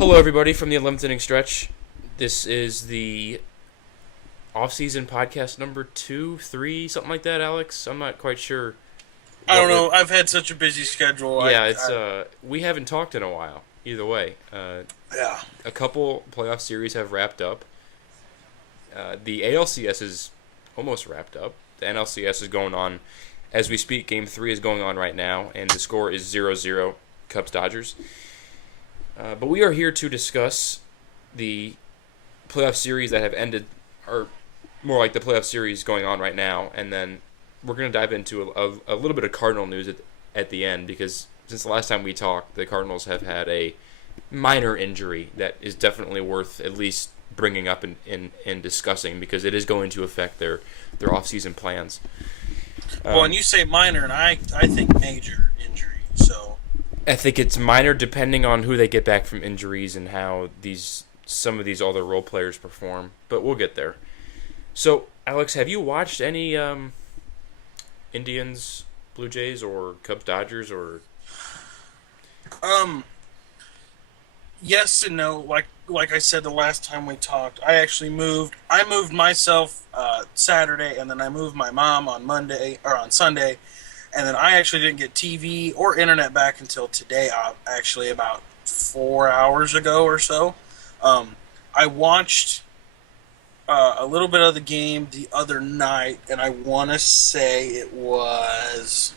Hello, everybody, from the 11th inning stretch. This is the off-season podcast number 2, 3, something like that, Alex. I'm not quite sure. I don't know. I've had such a busy schedule. Yeah, it's we haven't talked in a while. Either way, Yeah. a couple playoff series have wrapped up. The ALCS is almost wrapped up. The NLCS is going on as we speak. Game 3 is going on right now, and the score is 0-0 Cubs-Dodgers. But we are here to discuss the playoff series that have ended, or more like the playoff series going on right now, and then we're going to dive into a little bit of Cardinal news at the end, because since the last time we talked, the Cardinals have had a minor injury that is definitely worth at least bringing up and discussing, because it is going to affect their off-season plans. Well, and you say minor, and I think major injury. So I think it's minor depending on who they get back from injuries and how some of these other role players perform, but we'll get there. So, Alex, have you watched any Indians, Blue Jays, or Cubs, Dodgers, or? Yes and no. Like I said the last time we talked, I actually moved. I moved myself Saturday, and then I moved my mom on Monday or on Sunday, and then I actually didn't get TV or internet back until today. Actually, about 4 hours ago or so. I watched a little bit of the game the other night, and I want to say it was.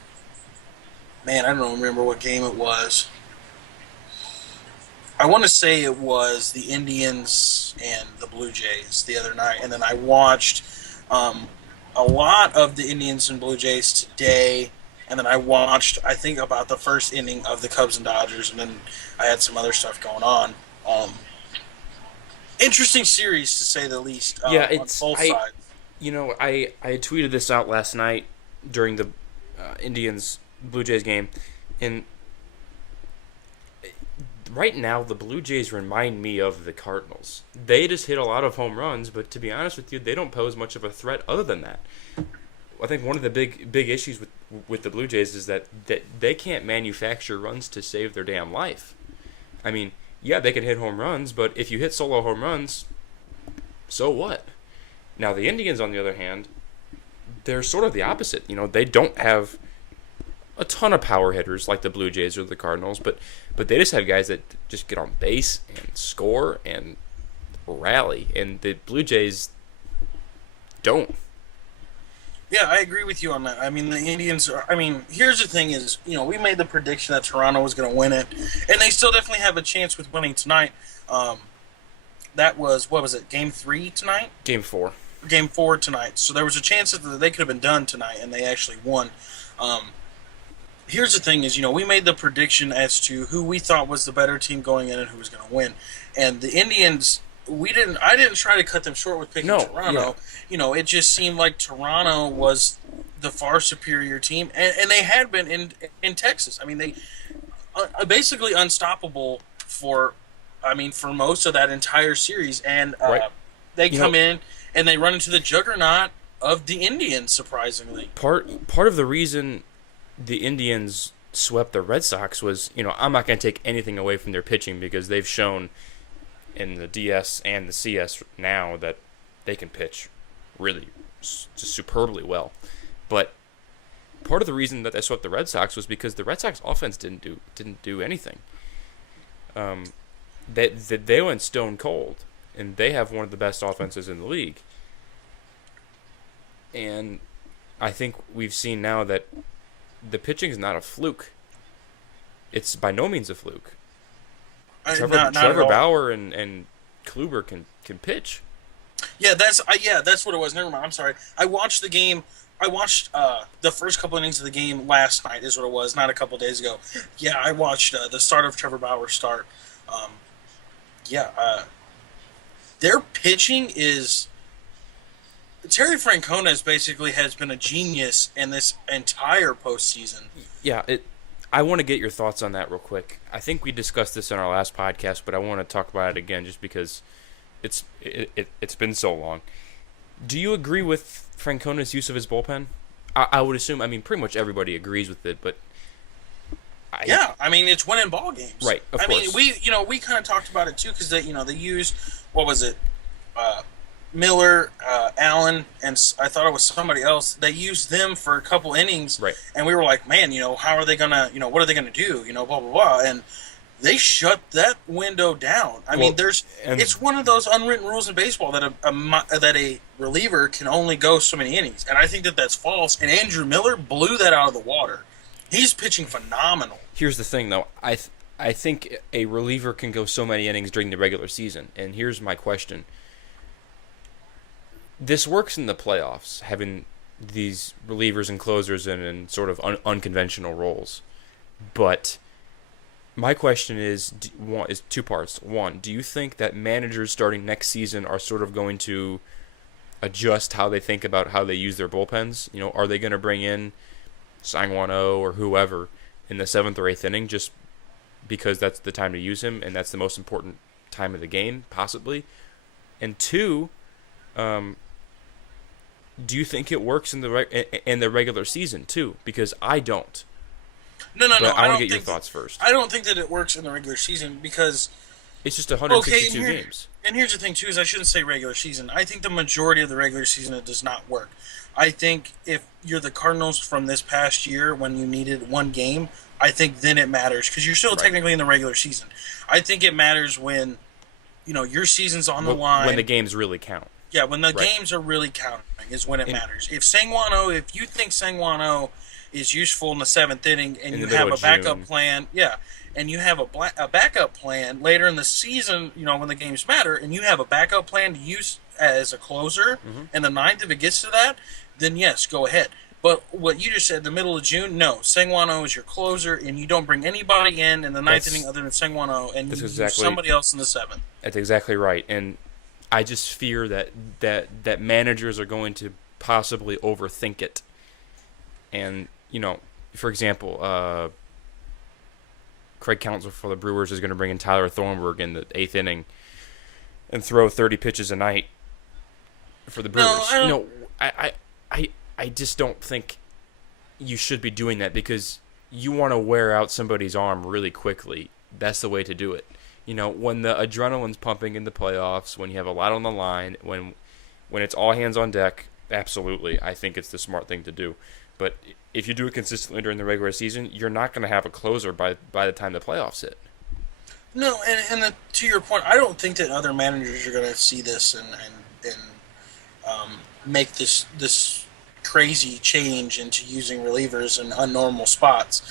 Man, I don't remember what game it was. I want to say it was the Indians and the Blue Jays the other night, and then I watched a lot of the Indians and Blue Jays today, and then I watched, I think, about the first inning of the Cubs and Dodgers, and then I had some other stuff going on. Interesting series, to say the least, Yeah, on both sides. I tweeted this out last night during the Indians Blue Jays game, and right now the Blue Jays remind me of the Cardinals. They just hit a lot of home runs, but to be honest with you, they don't pose much of a threat other than that. I think one of the big issues with the Blue Jays is that they can't manufacture runs to save their damn life. I mean, yeah, they can hit home runs, but if you hit solo home runs, so what? Now, the Indians, on the other hand, they're sort of the opposite. They don't have a ton of power hitters like the Blue Jays or the Cardinals, but they just have guys that just get on base and score and rally, and the Blue Jays don't. Yeah, I agree with you on that. I mean, the Indians are. I mean, here's the thing: is we made the prediction that Toronto was going to win it, and they still definitely have a chance with winning tonight. That was what was it? Game 3 tonight. Game 4. Game 4 tonight. So there was a chance that they could have been done tonight, and they actually won. Here's the thing: is we made the prediction as to who we thought was the better team going in and who was going to win, and the Indians. I didn't try to cut them short with picking Toronto. Yeah. It just seemed like Toronto was the far superior team, and they had been in Texas. I mean, they basically unstoppable for most of that entire series, and Right. they come in and they run into the juggernaut of the Indians. Surprisingly, Part of the reason the Indians swept the Red Sox was, I'm not going to take anything away from their pitching, because they've shown in the DS and the CS now that they can pitch really just superbly well. But part of the reason that they swept the Red Sox was because the Red Sox offense didn't do anything. They went stone cold, and they have one of the best offenses in the league. And I think we've seen now that the pitching is not a fluke. It's by no means a fluke. Trevor Bauer and Kluber can pitch. Yeah, that's what it was. Never mind. I'm sorry. I watched the game. I watched the first couple innings of the game last night. Is what it was, not a couple days ago. Yeah, I watched the start of Trevor Bauer's start. Their pitching is. Terry Francona basically has been a genius in this entire postseason. Yeah, I want to get your thoughts on that real quick. I think we discussed this in our last podcast, but I want to talk about it again just because it's been so long. Do you agree with Francona's use of his bullpen? I would assume, pretty much everybody agrees with it, but Yeah, I mean it's winning ball games. Right, of I course. mean we kind of talked about it too because they used what was it, Miller, Allen, and I thought it was somebody else. They used them for a couple innings, Right. and we were like, man, how are they gonna, what are they gonna do, blah blah blah, and they shut that window down. I mean, it's one of those unwritten rules in baseball that a reliever can only go so many innings, and I think that that's false. And Andrew Miller blew that out of the water. He's pitching phenomenal. Here's the thing, though. I think a reliever can go so many innings during the regular season, and here's my question. This works in the playoffs, having these relievers and closers in sort of unconventional roles. But my question is two parts. One, do you think that managers starting next season are sort of going to adjust how they think about how they use their bullpens? Are they going to bring in Sang-Won-Oh or whoever in the 7th or 8th inning just because that's the time to use him and that's the most important time of the game, possibly? And two, do you think it works in the regular season too? Because I don't. No. I want to get your thoughts first. I don't think that it works in the regular season because it's just 162 games. And here's the thing too: is I shouldn't say regular season. I think the majority of the regular season it does not work. I think if you're the Cardinals from this past year when you needed one game, I think then it matters because you're still technically in the regular season. I think it matters when your season's on the line. When the games really count. Yeah, when the games are really counting is when it matters. If you think Sang-Won-Oh is useful in the 7th inning and you have a backup plan, and you have a backup plan later in the season, when the games matter, and you have a backup plan to use as a closer in the 9th if it gets to that, then yes, go ahead. But what you just said, the middle of June, no. Sang-Won-Oh is your closer, and you don't bring anybody in the 9th inning other than Sang-Won-Oh, and you use somebody else in the 7th. That's exactly right. And I just fear that managers are going to possibly overthink it. And, for example, Craig Counsell for the Brewers is going to bring in Tyler Thornburg in the 8th inning and throw 30 pitches a night for the Brewers. No, I just don't think you should be doing that because you want to wear out somebody's arm really quickly. That's the way to do it. When the adrenaline's pumping in the playoffs, when you have a lot on the line, when it's all hands on deck, absolutely, I think it's the smart thing to do. But if you do it consistently during the regular season, you're not going to have a closer by the time the playoffs hit. No, and to your point, I don't think that other managers are going to see this and make this crazy change into using relievers in unnormal spots.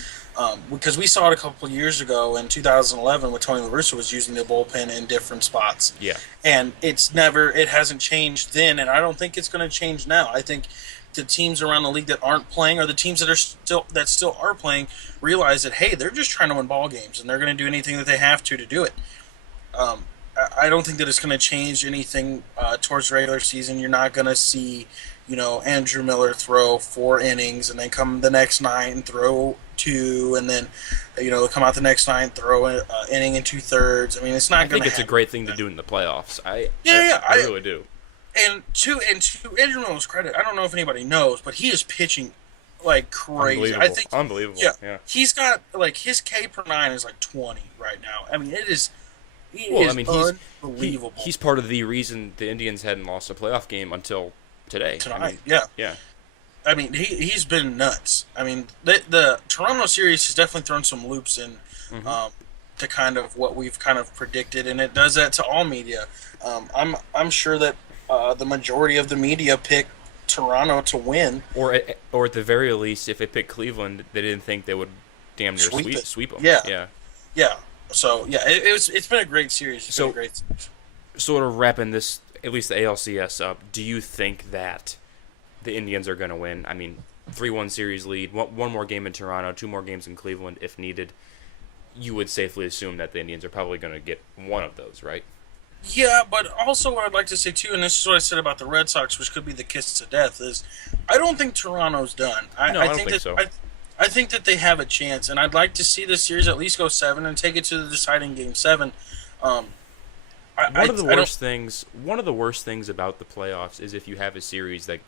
Because we saw it a couple of years ago in 2011 when Tony La Russa was using the bullpen in different spots. Yeah. And it hasn't changed then, and I don't think it's going to change now. I think the teams around the league that aren't playing or the teams that still are playing realize that, hey, they're just trying to win ball games, and they're going to do anything that they have to do it. I don't think that it's going to change anything towards the regular season. You're not going to see Andrew Miller throw 4 innings and then come the next night and throw 2, and then come out the next night and throw an inning and 2/3. I mean, it's not going to happen. I think it's a great thing to do in the playoffs. I really do. And to Andrew Miller's credit, I don't know if anybody knows, but he is pitching like crazy. Unbelievable. Yeah. He's got his K per 9 is like 20 right now. I mean, it is. Unbelievable. He's part of the reason the Indians hadn't lost a playoff game until today. Tonight, yeah. I mean, he's been nuts. I mean, the Toronto series has definitely thrown some loops in to kind of what we've kind of predicted, and it does that to all media. I'm sure that the majority of the media picked Toronto to win, or at the very least, if they picked Cleveland, they didn't think they would damn near sweep them. Yeah. So it's been a great series. Sort of wrapping this, at least the ALCS up. Do you think that the Indians are going to win? I mean, 3-1 series lead, one more game in Toronto, 2 more games in Cleveland if needed. You would safely assume that the Indians are probably going to get one of those, right? Yeah, but also what I'd like to say too, and this is what I said about the Red Sox, which could be the kiss to death, is I don't think Toronto's done. I don't think so. I think that they have a chance, and I'd like to see this series at least go 7 and take it to the deciding game 7. One of the worst things about the playoffs is if you have a series that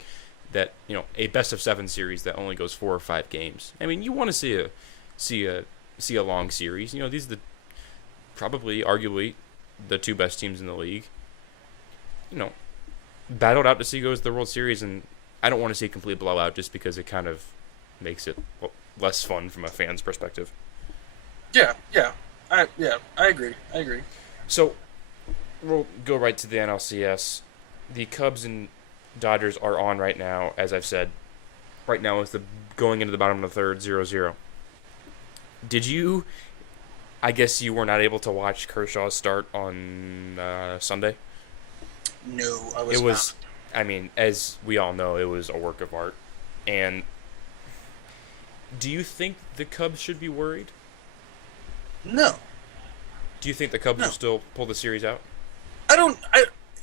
a best of 7 series that only goes 4 or 5 games. I mean, you want to see a see a long series. These are probably, arguably, the two best teams in the league. Battled out to see goes to the World Series, and I don't want to see a complete blowout just because it kind of makes it less fun from a fan's perspective. I agree. So we'll go right to the NLCS. The Cubs and Dodgers are on right now, as I've said. Right now is going into the bottom of the third, 0-0. Did you? I guess you were not able to watch Kershaw start on Sunday. No, I was not. I mean, as we all know, it was a work of art. And do you think the Cubs should be worried? No. Do you think the Cubs will still pull the series out?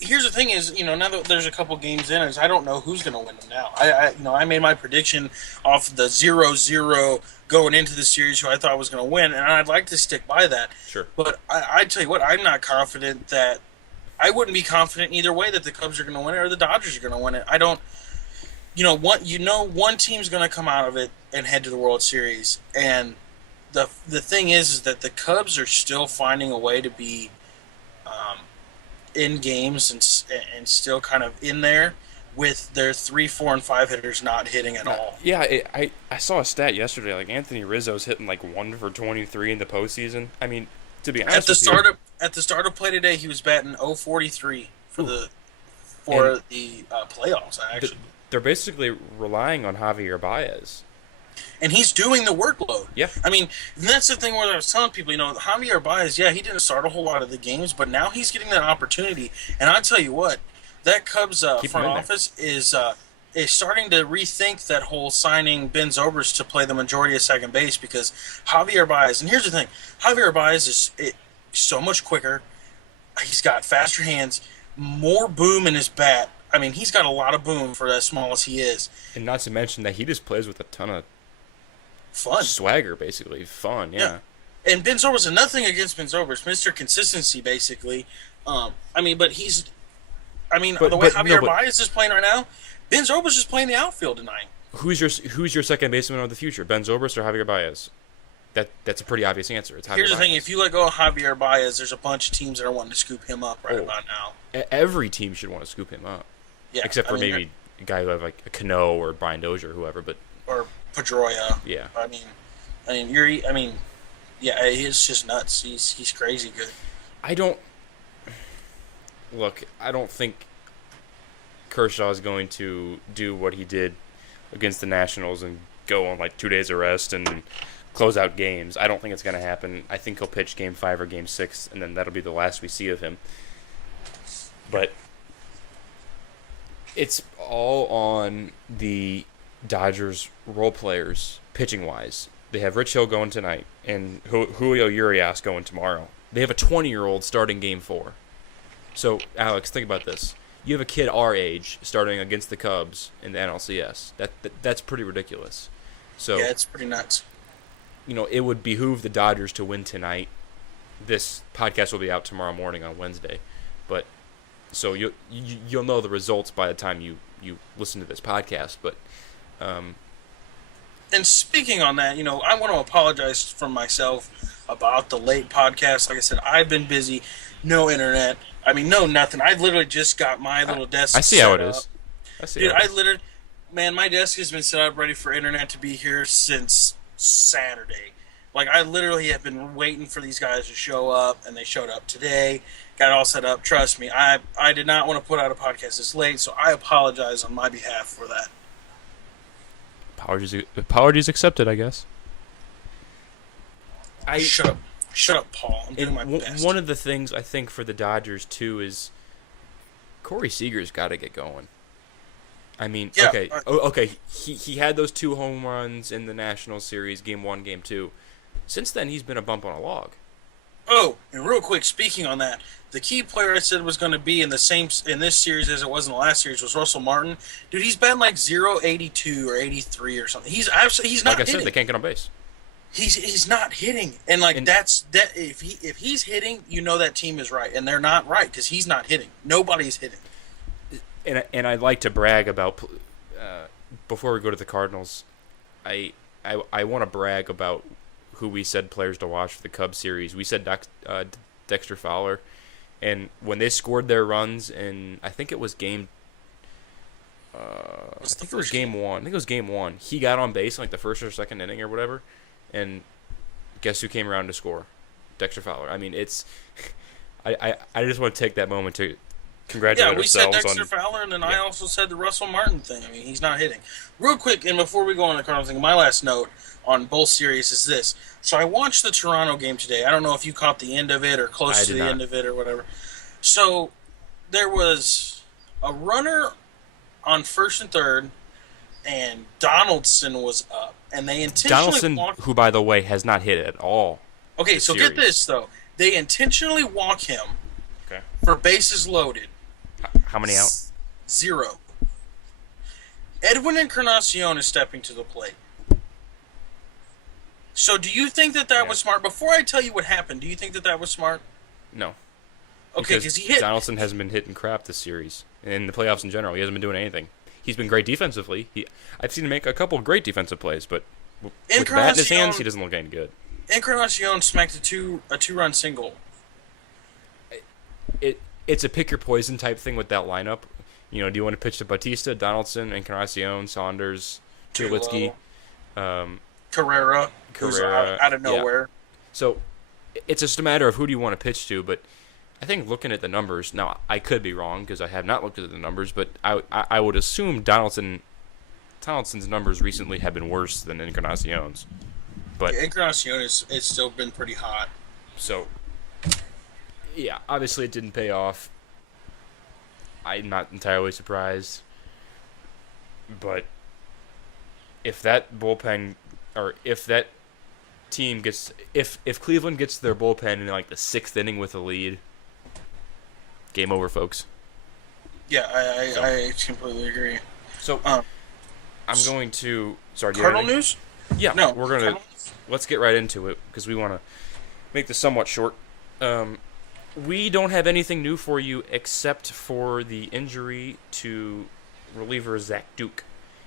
Here's the thing is, now that there's a couple games in, I don't know who's going to win them now. I made my prediction off the 0-0 going into the series who I thought was going to win, and I'd like to stick by that. Sure. But I tell you what, I'm not confident that I wouldn't be confident either way that the Cubs are going to win it or the Dodgers are going to win it. I don't. One team's going to come out of it and head to the World Series, and the thing is that the Cubs are still finding a way to be in games and still kind of in there with their 3, 4, and 5 hitters not hitting at all. Yeah, I saw a stat yesterday. Like Anthony Rizzo's hitting like 1 for 23 in the postseason. I mean, to be honest, at the start of play today, he was batting 0.43 for the playoffs. Actually, they're basically relying on Javier Baez. And he's doing the workload. Yeah. I mean, that's the thing where I was telling people, Javier Baez, he didn't start a whole lot of the games, but now he's getting that opportunity. And I'll tell you what, that Cubs front office is starting to rethink that whole signing Ben Zobrist to play the majority of second base because Javier Baez, and here's the thing, Javier Baez is so much quicker. He's got faster hands, more boom in his bat. I mean, he's got a lot of boom for as small as he is. And not to mention that he just plays with a ton of fun. Swagger, basically. Fun, yeah. And Ben Zobrist, nothing against Ben Zobrist, Mr. Consistency, basically. The way Javier Baez is playing right now, Ben Zobrist is playing the outfield tonight. Who's your second baseman of the future, Ben Zobrist or Javier Baez? That's a pretty obvious answer. It's Javier Here's the Baez. thing: if you let go of Javier Baez, there's a bunch of teams that are wanting to scoop him up about now. Every team should want to scoop him up. Yeah, except for maybe a guy who have like a Cano or Brian Dozier or whoever, or Pedroia. Yeah. It's just nuts. He's crazy good. I don't think Kershaw is going to do what he did against the Nationals and go on like 2 days of rest and close out games. I don't think it's going to happen. I think he'll pitch Game 5 or Game 6, and then that'll be the last we see of him. But it's all on the Dodgers role players pitching-wise. They have Rich Hill going tonight and Julio Urias going tomorrow. They have a 20-year-old starting Game 4. So, Alex, think about this. You have a kid our age starting against the Cubs in the NLCS. That's pretty ridiculous. So yeah, it's pretty nuts. It would behoove the Dodgers to win tonight. This podcast will be out tomorrow morning on Wednesday, but so you'll know the results by the time you listen to this podcast. But and speaking on that, I want to apologize for myself about the late podcast. Like I said, I've been busy, no internet. No nothing. I literally just got my little desk. I see how it is. My desk has been set up ready for internet to be here since Saturday. Like, I literally have been waiting for these guys to show up, and they showed up today. Got it all set up. Trust me, I did not want to put out a podcast this late, so I apologize on my behalf for that. Apologies accepted, I guess. Shut up, Paul. I'm doing my best. One of the things I think for the Dodgers, too, is Corey Seager's got to get going. Okay. He had those 2 home runs in the National Series, Game 1, Game 2. Since then, he's been a bump on a log. Oh, and real quick, speaking on that, the key player I said was going to be in this series as it was in the last series was Russell Martin. Dude, he's batting like 0.82 or 83 or something. He's not hitting. Like I said, they can't get on base. He's not hitting, and that's that. If he's hitting, that team is right, and they're not right because he's not hitting. Nobody's hitting. And I'd like to brag about before we go to the Cardinals, I want to brag about who we said players to watch for the Cubs series. We said Dexter Fowler, and when they scored their runs in, I think it was game. I think it was game one. I think it was game one. He got on base in like the first or second inning or whatever, and guess who came around to score? Dexter Fowler. I mean, it's. I just want to take that moment to congratulate ourselves on. Yeah, we said Dexter Fowler, and then I also said the Russell Martin thing. I mean, he's not hitting. Real quick, and before we go on the Cardinals thing, my last note on both series is this. So I watched the Toronto game today. I don't know if you caught the end of it or close to the end of it or whatever. So there was a runner on first and third, and Donaldson was up, and they intentionally who, by the way, has not hit at all. Okay, so get this though. They intentionally walk him for bases loaded. How many out? 0. Edwin Encarnacion is stepping to the plate. So do you think that was smart? Before I tell you what happened, do you think that was smart? No. Okay, because he hit. Donaldson hasn't been hitting crap this series. In the playoffs in general, he hasn't been doing anything. He's been great defensively. I've seen him make a couple of great defensive plays, but with the bat in his hands, he doesn't look any good. Encarnacion smacked a two-run single. It's a pick your poison type thing with that lineup. You know, do you want to pitch to Bautista, Donaldson, Encarnacion, Saunders, Tulowitzki, Carrera, who's out of nowhere. Yeah. So it's just a matter of who do you want to pitch to. But I think looking at the numbers, now I could be wrong because I have not looked at the numbers, but I would assume Donaldson's numbers recently have been worse than Encarnacion's. But Encarnacion it's still been pretty hot. So, yeah, obviously it didn't pay off. I'm not entirely surprised. But if that bullpen, or if that team gets, if Cleveland gets their bullpen in like the 6th inning with a lead, game over, folks. Yeah, I completely agree. So, I'm going to... Sorry, Cardinal news? Yeah, no, we're going to... Let's get right into it, because we want to make this somewhat short. We don't have anything new for you except for the injury to reliever Zach Duke.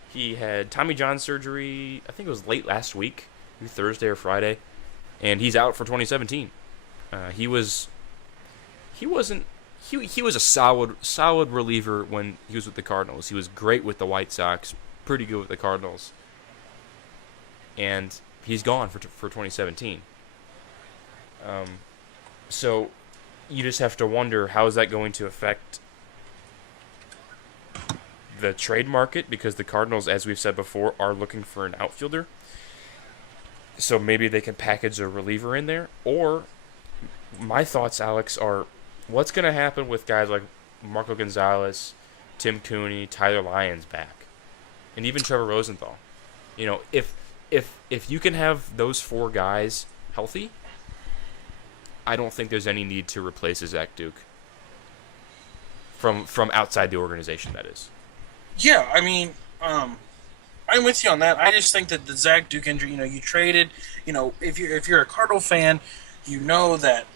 He had Tommy John surgery, I think it was late last week, maybe Thursday or Friday, and he's out for 2017. He was a solid reliever when he was with the Cardinals. He was great with the White Sox, pretty good with the Cardinals, and he's gone for 2017. So you just have to wonder, how is that going to affect the trade market, because the Cardinals, as we've said before, are looking for an outfielder. So maybe they can package a reliever in there. Or my thoughts, Alex, are what's going to happen with guys like Marco Gonzalez, Tim Cooney, Tyler Lyons back, and even Trevor Rosenthal. You know, if you can have those 4 guys healthy, I don't think there's any need to replace a Zach Duke from outside the organization, that is. Yeah, I mean, I'm with you on that. I just think that the Zach Duke injury, you traded, if you're a Cardinal fan, you know that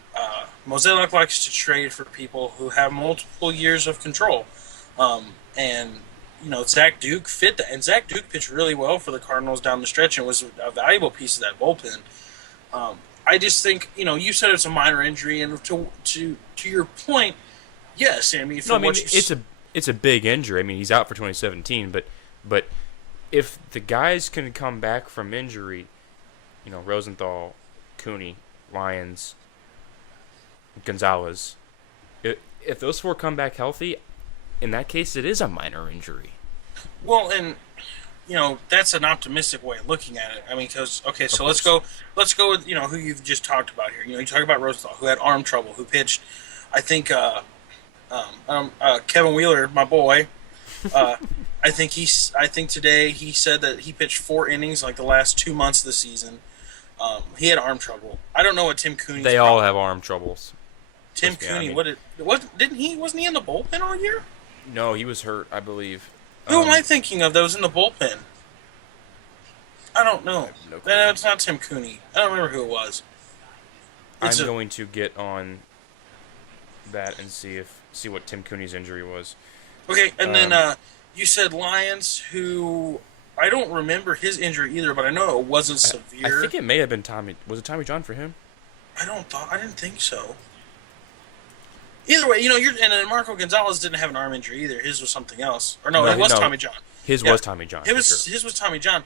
Mozeliak likes to trade for people who have multiple years of control. And Zach Duke fit that, and Zach Duke pitched really well for the Cardinals down the stretch and was a valuable piece of that bullpen. I just think, you said it's a minor injury, and to your point, yes, I mean, it's a big injury. I mean, he's out for 2017, but if the guys can come back from injury, Rosenthal, Cooney, Lyons, Gonzalez, if those 4 come back healthy, in that case, it is a minor injury. Well, and that's an optimistic way of looking at it. I mean, because so let's go with who you've just talked about here. You talk about Rosenthal, who had arm trouble, who pitched, I think, Kevin Wheeler, my boy. I think today he said that he pitched 4 innings like the last 2 months of the season. He had arm trouble. I don't know what Tim Cooney. They all have arm troubles. Tim Cooney, wasn't he in the bullpen all year? No, he was hurt, I believe. Who am I thinking of that was in the bullpen? I don't know. No, it's not Tim Cooney. I don't remember who it was. I'm going to get on that and see what Tim Cooney's injury was. Okay, and then you said Lyons, who I don't remember his injury either, but I know it wasn't I severe. think it may have been Tommy. Was it Tommy John for him? I didn't think so. Either way, and then Marco Gonzalez didn't have an arm injury either. His was something else. Or no, it was Tommy John. His was Tommy John. His was Tommy John.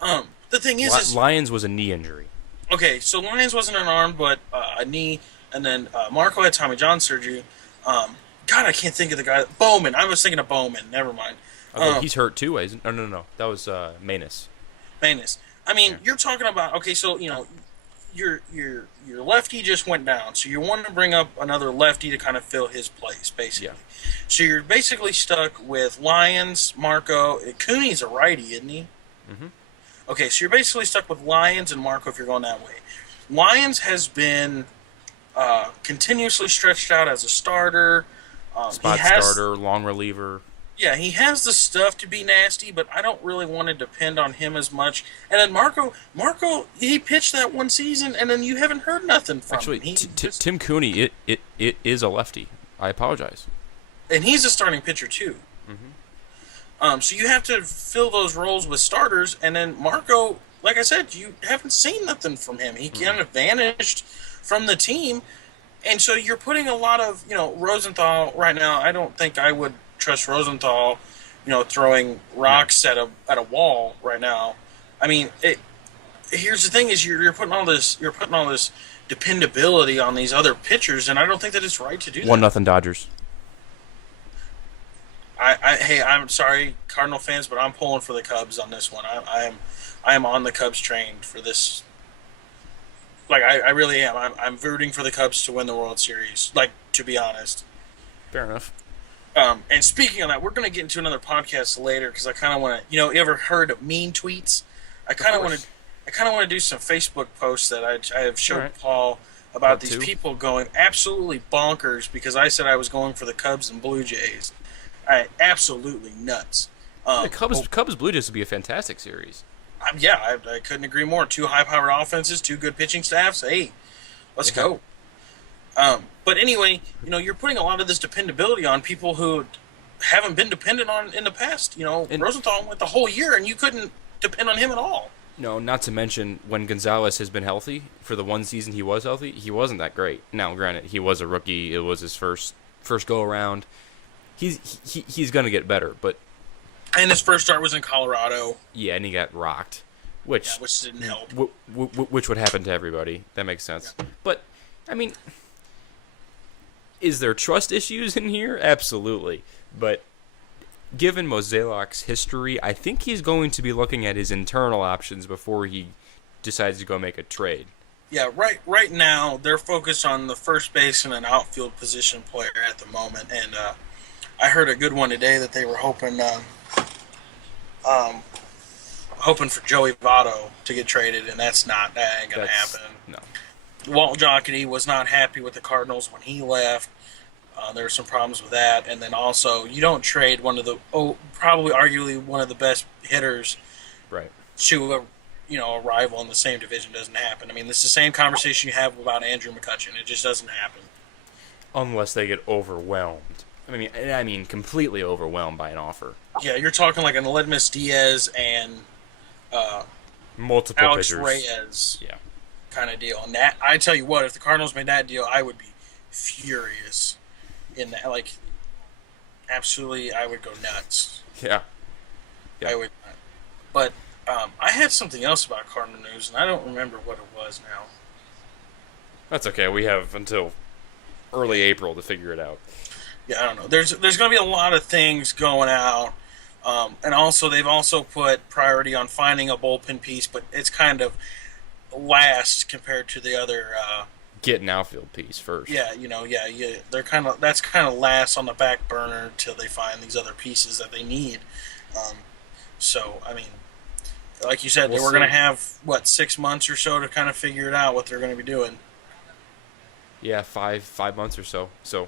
The thing is Lyons was a knee injury. Okay, so Lyons wasn't an arm, but a knee, and then Marco had Tommy John surgery. God, I can't think of the guy. Bowman. I was thinking of Bowman. Never mind. He's hurt too, isn't? No. That was Manus. Manus. I mean, you're talking about so your lefty just went down, so you want to bring up another lefty to kind of fill his place, basically. Yeah. So you're basically stuck with Lyons, Marco. Cooney's a righty, isn't he? Mm-hmm. Okay, so you're basically stuck with Lyons and Marco if you're going that way. Lyons has been continuously stretched out as a starter. Starter, long reliever. Yeah, he has the stuff to be nasty, but I don't really want to depend on him as much. And then Marco, he pitched that one season, and then you haven't heard nothing from him. Actually, Tim Cooney, it is a lefty. I apologize. And he's a starting pitcher, too. Mm-hmm. So you have to fill those roles with starters, and then Marco, like I said, you haven't seen nothing from him. He kind of vanished from the team, and so you're putting a lot of, Rosenthal right now. I don't think I would trust Rosenthal, throwing rocks at a wall right now. I mean, here's the thing: is you're putting all this dependability on these other pitchers, and I don't think that it's right to do that. 1-0 Dodgers. Hey, I'm sorry, Cardinal fans, but I'm pulling for the Cubs on this one. I am on the Cubs train for this. Like, I really am. I'm rooting for the Cubs to win the World Series. Like, to be honest. Fair enough. And speaking of that, we're going to get into another podcast later because I kind of want to. You ever heard of mean tweets? I kind of want to do some Facebook posts that I have showed Paul about these people going absolutely bonkers because I said I was going for the Cubs and Blue Jays. Absolutely nuts. The Cubs Blue Jays would be a fantastic series. I couldn't agree more. 2 high-powered offenses, 2 good pitching staffs. Hey, let's go. But anyway, you're putting a lot of this dependability on people who haven't been dependent on in the past. And Rosenthal went the whole year, and you couldn't depend on him at all. No, not to mention when Gonzalez has been healthy, for the one season he was healthy, he wasn't that great. Now, granted, he was a rookie. It was his first go-around. He's going to get better, but... And his first start was in Colorado. Yeah, and he got rocked, which didn't help. Which would happen to everybody. That makes sense. Yeah. But, I mean, is there trust issues in here? Absolutely. But given Mozeliak's history, I think he's going to be looking at his internal options before he decides to go make a trade. Yeah, right now they're focused on the first base and an outfield position player at the moment, and I heard a good one today that they were hoping for Joey Votto to get traded, and that ain't gonna happen. No. Walt Jocketty was not happy with the Cardinals when he left. There were some problems with that, and then also you don't trade probably arguably one of the best hitters, right, to a rival in the same division. Doesn't happen. I mean, this is the same conversation you have about Andrew McCutchen. It just doesn't happen unless they get overwhelmed. I mean, completely overwhelmed by an offer. Yeah, you're talking like an Aledmus Diaz and multiple Alex pitchers. Reyes, yeah, kind of deal. And that, I tell you what, if the Cardinals made that deal, I would be furious. In that, absolutely, I would go nuts. Yeah. I would. But I had something else about Cardinal news, and I don't remember what it was now. That's okay. We have until early April to figure it out. Yeah, I don't know. There's going to be a lot of things going out, and also they've also put priority on finding a bullpen piece, but it's kind of last compared to the other. Get an outfield piece first. Yeah, they're that's kind of last on the back burner till they find these other pieces that they need. So I mean, like you said, they were going to have 6 months or so to kind of figure it out what they're going to be doing. Yeah, 5 months or so. So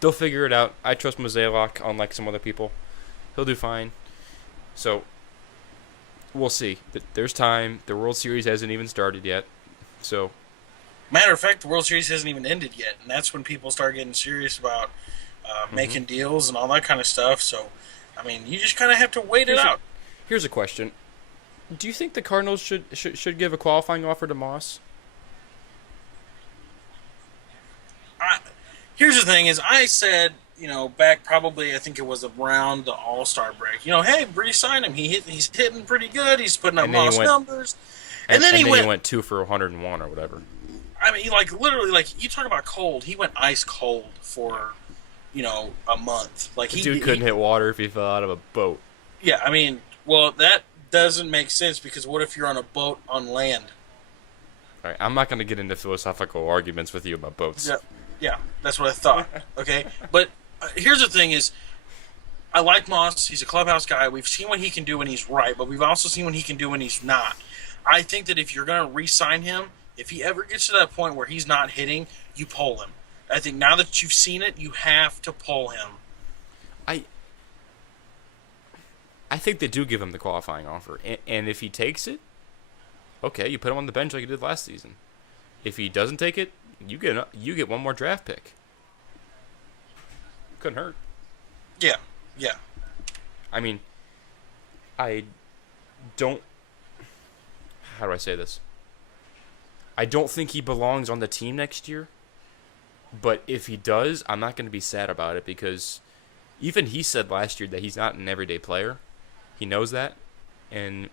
they'll figure it out. I trust Mozeliak, unlike some other people. He'll do fine. So we'll see. There's time. The World Series hasn't even started yet. So. Matter of fact, the World Series hasn't even ended yet, and that's when people start getting serious about making deals and all that kind of stuff. So, I mean, you just kind of have to wait it out. Here's a question: do you think the Cardinals should give a qualifying offer to Moss? I, here's the thing: is I said, back probably I think it was around the All Star break. Hey, re-sign him. He's hitting pretty good. He's putting up And then he Moss went, numbers. and Then he then went. he went 2 for 101 or whatever. I mean, like literally, like you talk about cold. He went ice cold for, a month. Like The dude couldn't hit water if he fell out of a boat. Yeah, I mean, well, that doesn't make sense because what if you're on a boat on land? All right, I'm not going to get into philosophical arguments with you about boats. Yeah, that's what I thought. Okay, but here's the thing: is I like Moss. He's a clubhouse guy. We've seen what he can do when he's right, but we've also seen what he can do when he's not. I think that if you're going to re-sign him, if he ever gets to that point where he's not hitting, you pull him. I think now that you've seen it, you have to pull him. I think they do give him the qualifying offer, and if he takes it, okay, you put him on the bench like you did last season. If he doesn't take it, you get one more draft pick. Couldn't hurt. Yeah. I mean, I don't. How do I say this? I don't think he belongs on the team next year. But if he does, I'm not going to be sad about it because even he said last year that he's not an everyday player. He knows that. And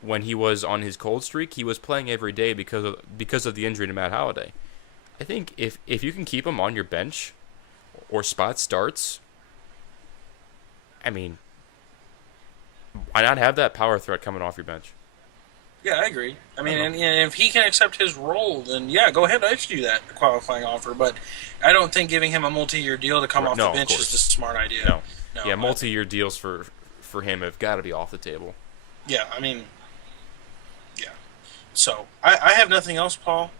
when he was on his cold streak, he was playing every day because of the injury to Matt Holliday. I think if you can keep him on your bench or spot starts, I mean, why not have that power threat coming off your bench? Yeah, I agree. I mean, and if he can accept his role, then yeah, go ahead and issue that qualifying offer. But I don't think giving him a multi-year deal to come off the bench is a smart idea. No. Yeah, multi-year deals for him have got to be off the table. Yeah, I mean, yeah. So I have nothing else, Paul.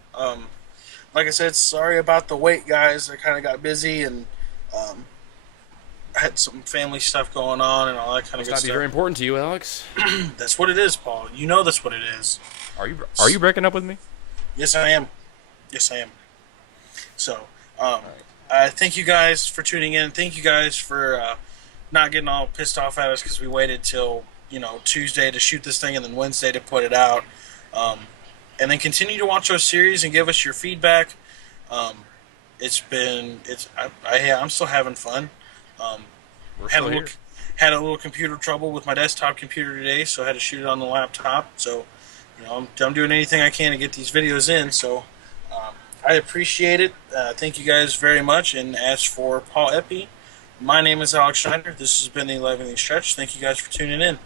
Like I said, sorry about the wait, guys. I kind of got busy and I had some family stuff going on and all that kind of good Must not stuff. be very important to you, Alex. That's what it is, Paul. You know that's what it is. Are you breaking up with me? Yes, I am. So, thank you guys for tuning in. Thank you guys for not getting all pissed off at us because we waited till Tuesday to shoot this thing and then Wednesday to put it out. And then continue to watch our series and give us your feedback. I'm still having fun. We're Had still here. had a little computer trouble with my desktop computer today, so I had to shoot it on the laptop. So, I'm doing anything I can to get these videos in. So, I appreciate it. Thank you guys very much. And as for Paul Epi, my name is Alex Schneider. This has been the 11th Stretch. Thank you guys for tuning in.